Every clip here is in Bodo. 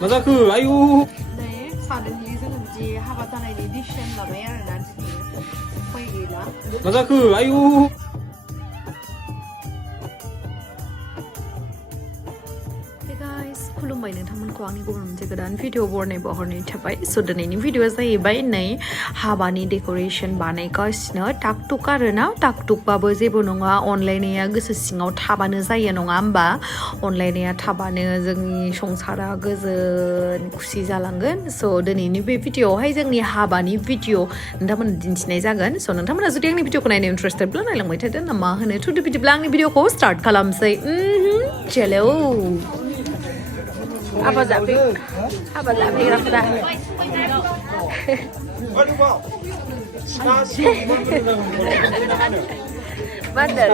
맞아 그 아유. 네, 사는 리즈는 이제 하바타나 에디션 라베야 난지 거기라. 맞아 그 아유. Hey guys, खुलुमबाय नोंथांमोनखौ आंनि गुबुन मोनसे गोदान भिडिअ बरनायबो हरनाय थाबाय स' दिनैनि भिडिअआ जाहैबाय नै हाबानि डेक'रेसन बानायगासिनो टाक टुक आरोना टाक टुकबाबो जेबो नङा अनलायनाया गोसो सिङाव थाबानो जायो नङा होमबा अनलायनाया थाबानो जोंनि संसारा गोजोन खुसि जालांगोन स' दिनैनि बे भिडिअआवहाय जोंनि हाबानि भिडिअ नोंथांमोननो दिन्थिनाय जागोन स' नोंथांमोना जुदि आंनि भिडिअखौ नायनो इन्टारेस्टेडब्ला नायलांबाय थादो ना मा होनो थुदो बिदिब्ला आंनि भिडिअखौ स्टार्ट खालामसै चलो Apa zapik? Apa zapik rafda? Bandar.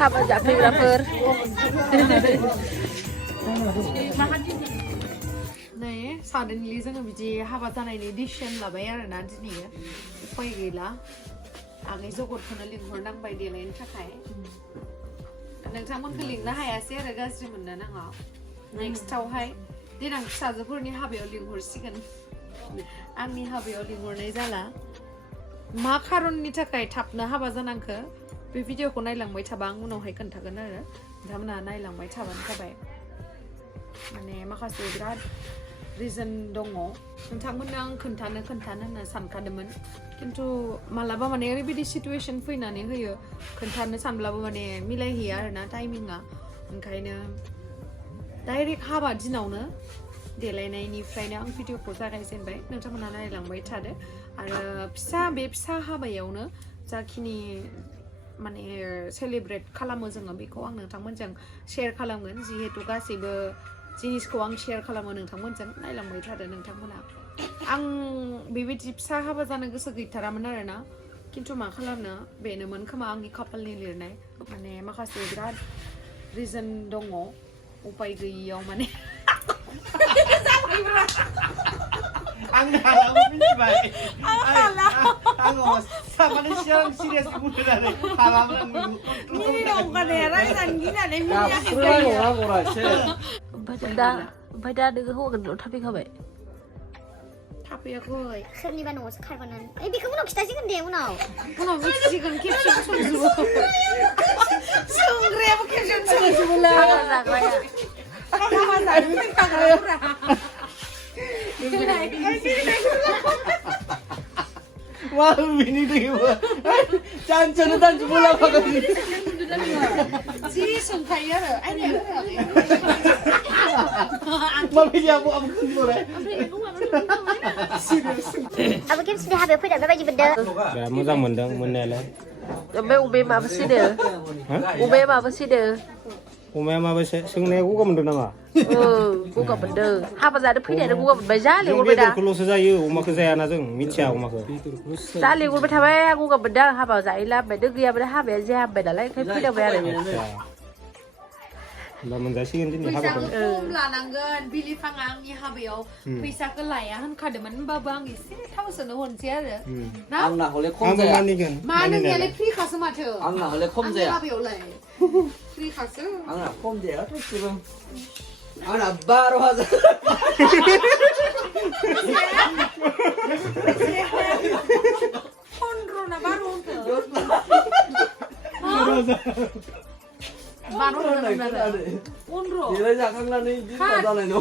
Apa zapik rafur? 네, 사는 리즈는 이제 하바타나 에디션 라베야 난지 उफाय गैला आगै जगतखौनो लिंहरनांबाय देलायनो थाखाय नोंथांमोनखौ लिंनो हायासै आरो गाज्रि मोननो नाङा नेक्स्टआवहाय देनां फिसाजोफोरनि हाबायाव लिंहरसिगोन आंनि हाबायाव लिंहरनाय जाला मा खारननि थाखाय थाबनो हाबा जानांखो बे भिडिअखौ नायलांबाय थाबा आं उनावहाय खोन्थागोन आरो नोंथांमोनहा नायलांबाय थाबानो जाबाय माने माखासे बिराद रिजन दङ नोंथांमोननो आं खोन्थानो होनना सानखादोंमोन खिन्थु मालाबा माने ओरैबायदि सिटुएसन फैनानै होयो खोन्थानो सानब्लाबो माने मिलायहैया आरोना टाइमिंआ ओंखायनो डाइरेक्ट हाबा दिनावनो देलायनायनिफ्रायनो आं भिडिअखौ जागायजेनबाय नोंथांमोनहा नायलांबाय थादो आरो बे फिसा हाबायावनो जाखिनि माने सेलिब्रेट खालामो जोङो बेखौ आं नोंथांमोनजों शेयार खालामगोन जिहेतु गासैबो जिनिसखौ आं शेयार खालामो नोंथांमोनजों नायलांबाय थादो नोंथांमोना आं बेबायदि फिसा हाबा जानो गोसो गैथारामोन आरोना खिन्थु मा खालामनो बेनोमोन खोमा आंनि खाफालनि लिरनाय माने माखासे बिराद रिजन दङ उपाय गैयियाव माने आं हालाबो मिथिबाय आं सामाने सिरियास बुंनानै हालामोन मिनिनो ओंखारनाया रायजानो गिनानै ओमफ्राय दा नोङो हौवा गोदानाव थाफैखाबाय थाफैयाखै सोरनिबा न'आवसो खारबोनानै बेखौ उनाव खिथासिगोन दे उनाव मिथिसिगोन खेबसेनो सोंजोबो सोंग्रायाबो खेबसेनो सोंजोबोला जाग्राया हाबा जानो फैखाग्राफोरा Wah, ini dia. Jangan dan bola pakai. Ji sungkai ya, ini. Mami dia aku kumpul Apa kan sudah habis dah baju benda. Ya, मोजां मोनदों मोननायालाय. ओमफ्राय अबे माबासिनो अबे माबासिनो अमाया माबायसे सोंनाया गगा मोनदों नामा गगा मोनदों हाबा जानो फैनायानो गगा मोनबाय जा लेंहरबाय दा बेदरखौल'सो जायो अमाखौ जायाना जों मिथिया अमाखौ जा लेंहरबाय थाबाय गगा मोनदों आं हाबा जाहैला होनबाय नों गैयाबाथाय हाबाया जाया होनबाय नालाय ओंखायनो फैनांबाय आरो होमबा मोनजासिगोन दिनै हाबाखौ खम लानांगोन बिलिफाङा आंनि हाबायाव फैसाखौ लाया होनखादोंमोन होनबाबो आं एसे थावसोनो हरनोसै आरो ना आंना हले खम आंबो जाया मानिगोन मा नोंनियालाय फ्रिखासो माथो आंना हले खम आंनि जाया हाबायावलाय फ्रिखासो आंना खम जाया गासिबो आंना 12,000 15 ना 12 देलाय जाखांनानै दिना जानाय नङा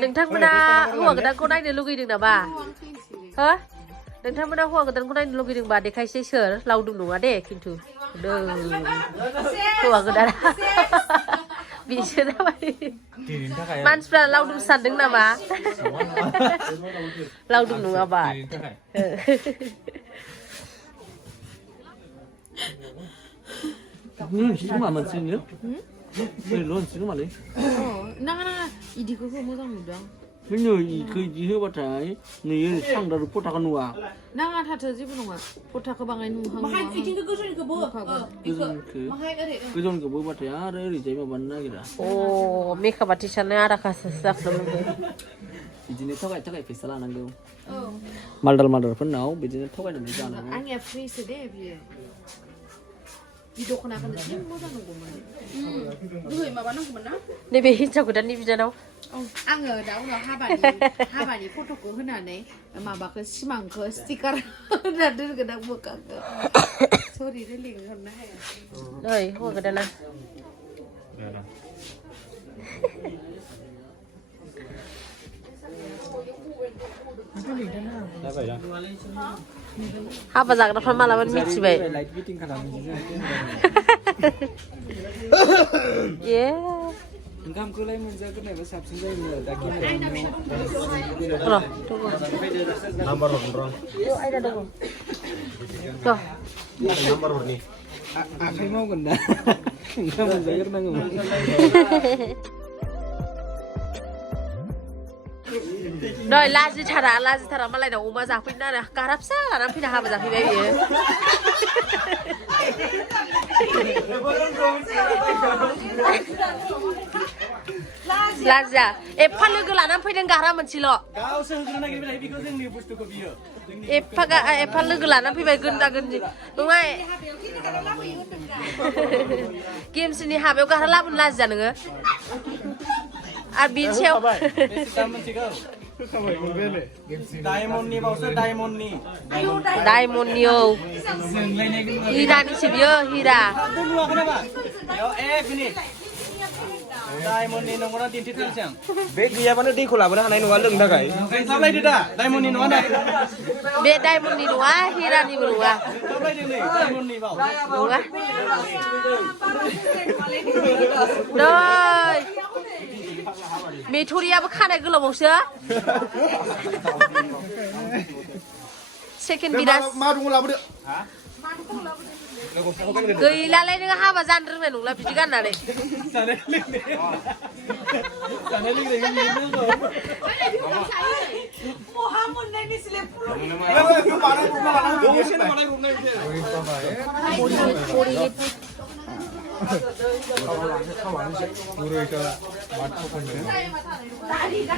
नोंथांमोना हौवा गोदानखौ नायनो लुगैदों नामा हो नोंथांमोना हौवा गोदानखौ नायनो लुगैदोंबा देखायसै सोर लावदुम नङा दे खिन्थु हौवा गोदाना बिसो जाबाय मानसिफ्रा लावदुम सानदों नामा लावदुम नङाबा 지금 안 맞지냐? 왜 넌 지금 안 해? 나가 이디고 모장 모장 Bây giờคือจีเฮบัตรายนี่ช่างดารุพุทธกันัว 나가 다 저집은 놈아 포타크 방에 누구 한 Mahal itin ka gusto ka bo. 그 Mahal ka rin. 그전 그 뭐바트 야래 이제 뭐 만나기라. 오 메카바티샤네 아라카스 싹놈게 이제 토가 비싸라는 거. 말달 펀나오 이제 토가 좀 되잖아. 아니야 프리스 데뷔 이도 그나 근데 좀 못하는 거만 Người mà bán nó của mình đó. 네베 힌자고다 니비잖아 앙어 나오나 하바니 포토코 흔하네 마바 그 심한 그 스티커 나들 그냥 못 가고 소리를 링건 나 해요 너이 호가다나 Đã vậy đó. 하바작다 팔말라만 미치베 라이트 피팅 가라는 예 Engkam kulai menjaga nih besar sendiri nih, daki nih. 그럼 두고 Nomor berapa? 요 아이다 두고 또 Nomor berapa nih? Aku mau genda. Engkam menjaga nanggung. 너희 라지 타라 말라이다 오마 잡히나라 까랍사 남피나 하바 잡히베 라지야 에팔르글 안 फैदों 가라 मोनसेल' Kau sehingga lagi bila ikut yang ni bustu kau biar. 에팔르글 안 फैबाय गोनदा गोनदि नङा गेमसनि हाबायाव गारा लाबोन लाजिया नोङो आरो बिनि सायाव Diamond ni bausa diamond ni. डायमन्डनि औ हिरानिसो बियो हिरा Tunggu aku nama. Yo ini. Diamond ni nomornya dinti tersiang. Bek dia mana di kolam mana hanai nuan leng dah kai. Sampai di dah. Diamond ni nomornya. बे डायमन्डनि नङा हिरानिबो नङा Sampai di ni. Diamond ni bau. नङा नै मेथरियाबो खानाय गोलावबावसो सेकेन्ड बिराज गैलालाय नोङो हाबा जानो रोंनाय नंला बिदि गाननानै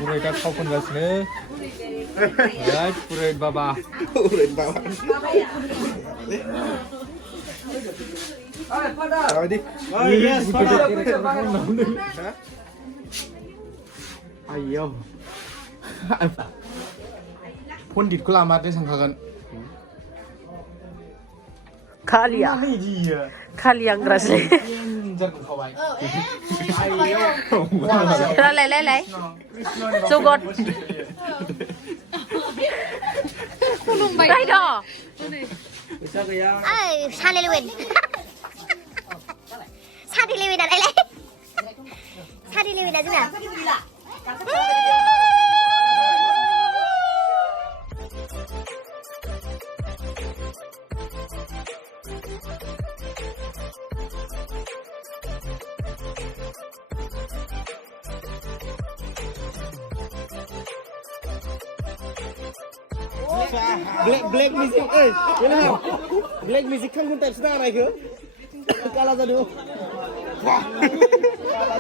Puroi kapan gasne? Ya, puroi baba. Puroi baba. Ayo, yes, ayo. Pondit kulamat ni sangkakan. 칼리야 칼리앙그라스 라라라라 저것 라이더 사리레윈 사리레윈อะไร사리레윈 아주나 Black music, kenapa? Black music kan kun tak sedar lagi ke? Kalah tadi. Wah.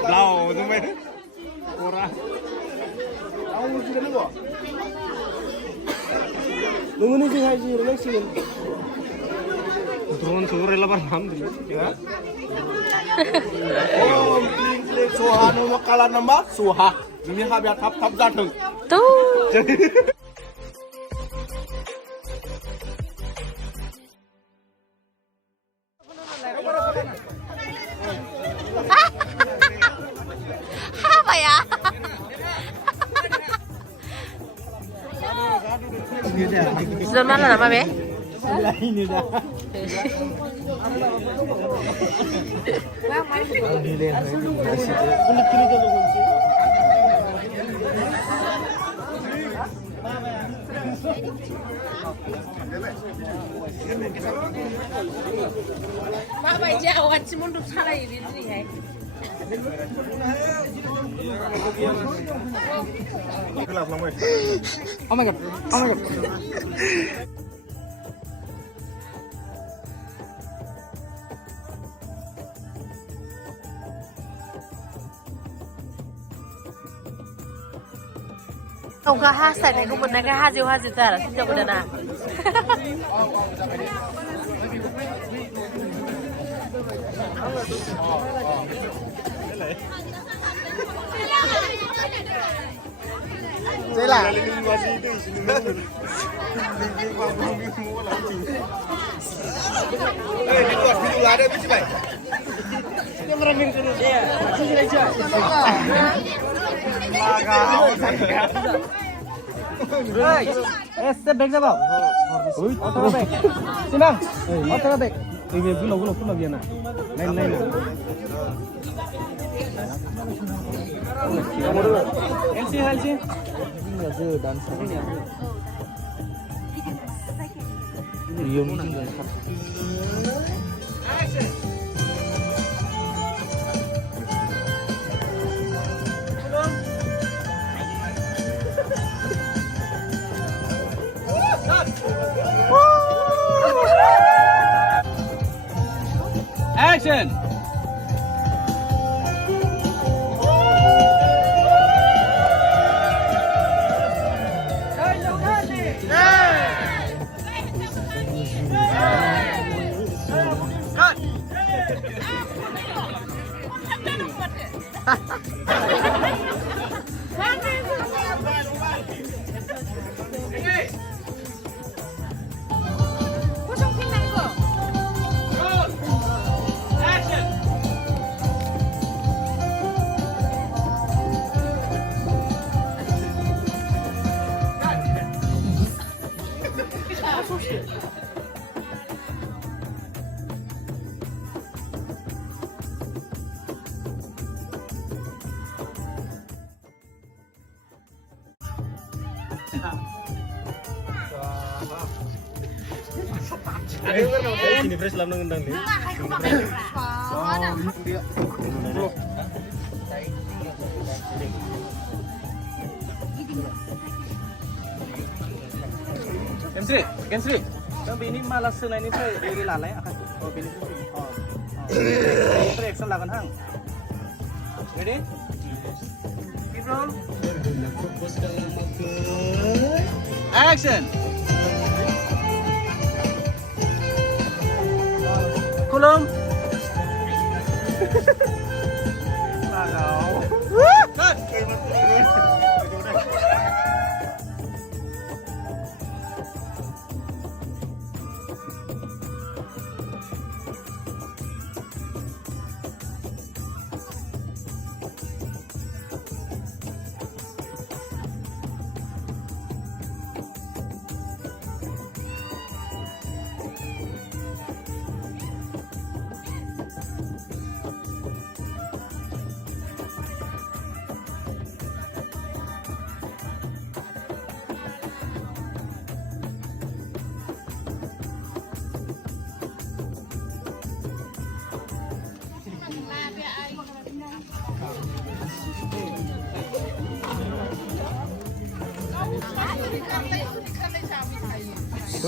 Blau, sampai. Ora. Aku mesti dulu. Nunggu ni sih haji relax sih. Drone sore lah barham dulu, ya. Oh, klik suha nama kalah nama suha. Ini habis tap jatuh. tuh apa ya? Sudah mana nama be? Ini dah. Mak baca awan cuma untuk salah ini nih. Oh my god. Oh my god. Ông có hát sai này cũng một này cái hát diêu ra là xin chào các bạn. Thế là Step back ra bảo. Ui, auto back. Xin bang. Auto back. Cái lúc kia này. Lên. Em xin. Bây giờ đàn sống nhỉ. Nhiều người thật. Action! Ini fresh lam nang ndang ni. Kensri. Tapi ini malah selain itu dari lalai akan. Oh, ini. Ini action lakukan hang. Ready? Keep roll. Action. Kulum.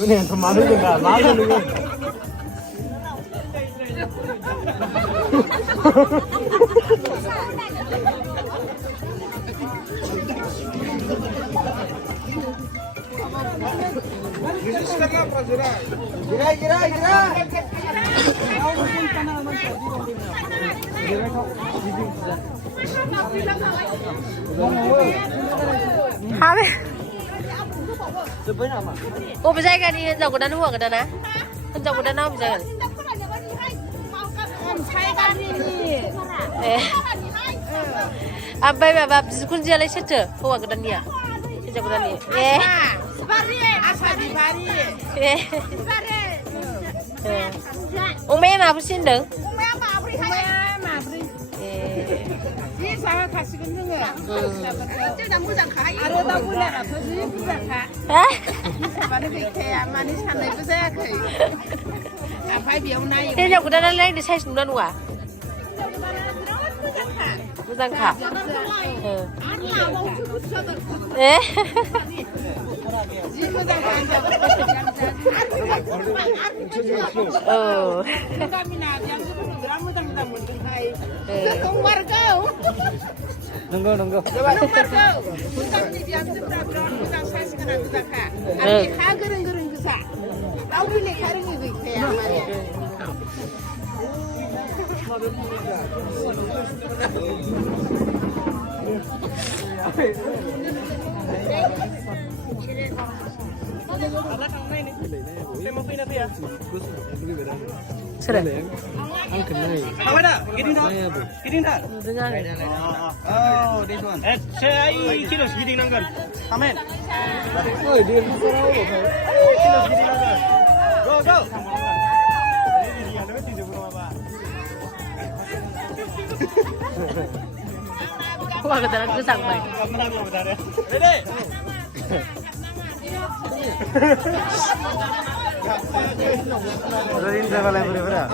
Ini yang kemarin juga malu nih. Hả? Ô bây giờ cái này dầu của đàn hoa cái đó nè, dầu của đàn nào bây giờ? Apa yang bapak sekolah jalan saja, hoa cái đó nè, dầu của đàn nè. Ông em nào xin được? Thế giờ của ta lấy để xây súng đơn quả? मोजां खा ए नंगौ Sudah. Apa dah? Giting dah. Dengar. Oh, this one. Saya kilo giting nangkan. Amen. Oh, dia masuk kilo giting nangkan. Go. Wah, kedalam tu sampai. Ready? Rorin saya balai berapa?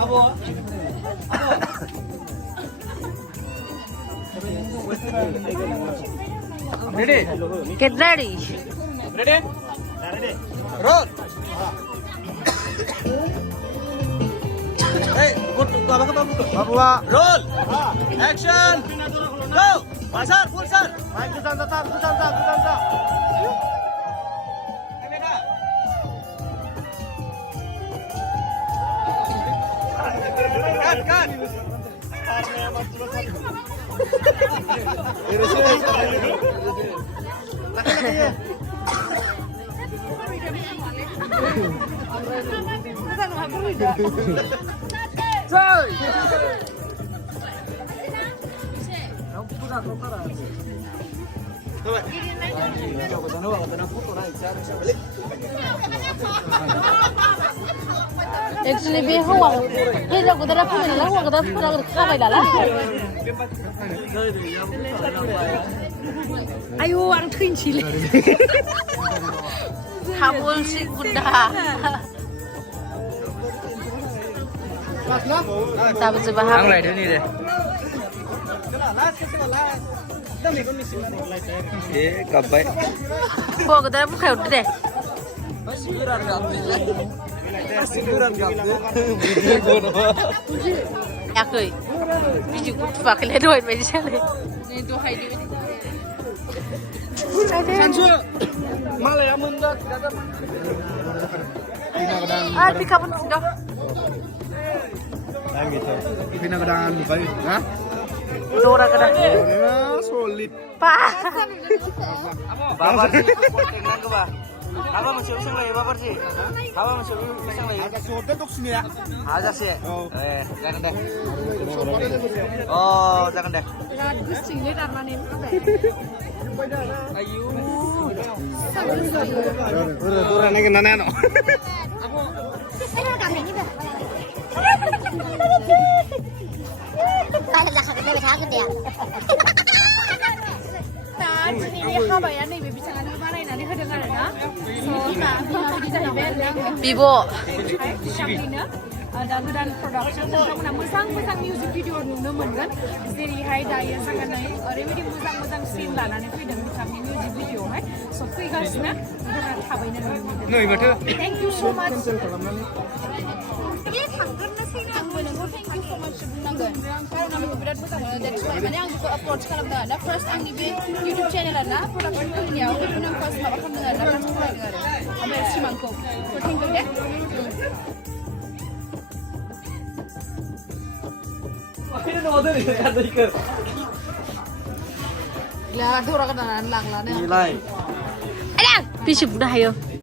Ready? Get ready. Ready? Ready. Roll. Hey, Babua. Roll. Action. Go. Pasar, pulsar. Main ke sana, ke sana. Cut. Actually, be huang. Dia dah kita dah punya lah, huang kita dah kawai lah. Ayo, orang tuin cili. Hamul si bunda. Tak bersebaham. Ang lain ni deh. Kapai. Huang kita dah buka udah deh. Ya koi. Biju kuat pakai ledoi macam ni. Ni tu hai dia. Sansu. Malaya munda. Ah, pika pun sudah. Pina kedangan baik, ha? Dora kadang. Solid. Pak. Bapak sih dengan ke bah? Apa masih usang lagi bapak sih? Apa masih usang lagi? Agak sorte tok sini ya. Aja sih. Jangan deh. Oh, jangan deh. Ayu. Turun lagi nana. Kalau dah kita berhak dia. Ini kabarnya nih bisa nggak mana ini kedengaran ya? Soalnya di sana band Bibo. Syamlina ada godan production जोंना मोजां music video नुनो मोनगोन जेरैहाय दायो सांगानाय ओरैबायदि मोजां सिन लानानै फैदों बिथांनि music videoआवहाय स' फैगासिनो जोंहा थाबैनो नुनो मोनगोन Thank you so much आंबो नोंखौ thank you so much बुंनांगोन खारन आंबो बिराद मोजां मोनो that's why माने आं बेखौ approach खालामदों आरोना first आंनि बे YouTube channel आरोना production खुलिनायाव बेखौनो आं first माबा खालामदों आरोना first फरायदों आरो ओमफ्राय सिमांखौ so thank you Day Lah, tu orang kenalan lang lah ni. Nilai. Alang, pisip dah ayo.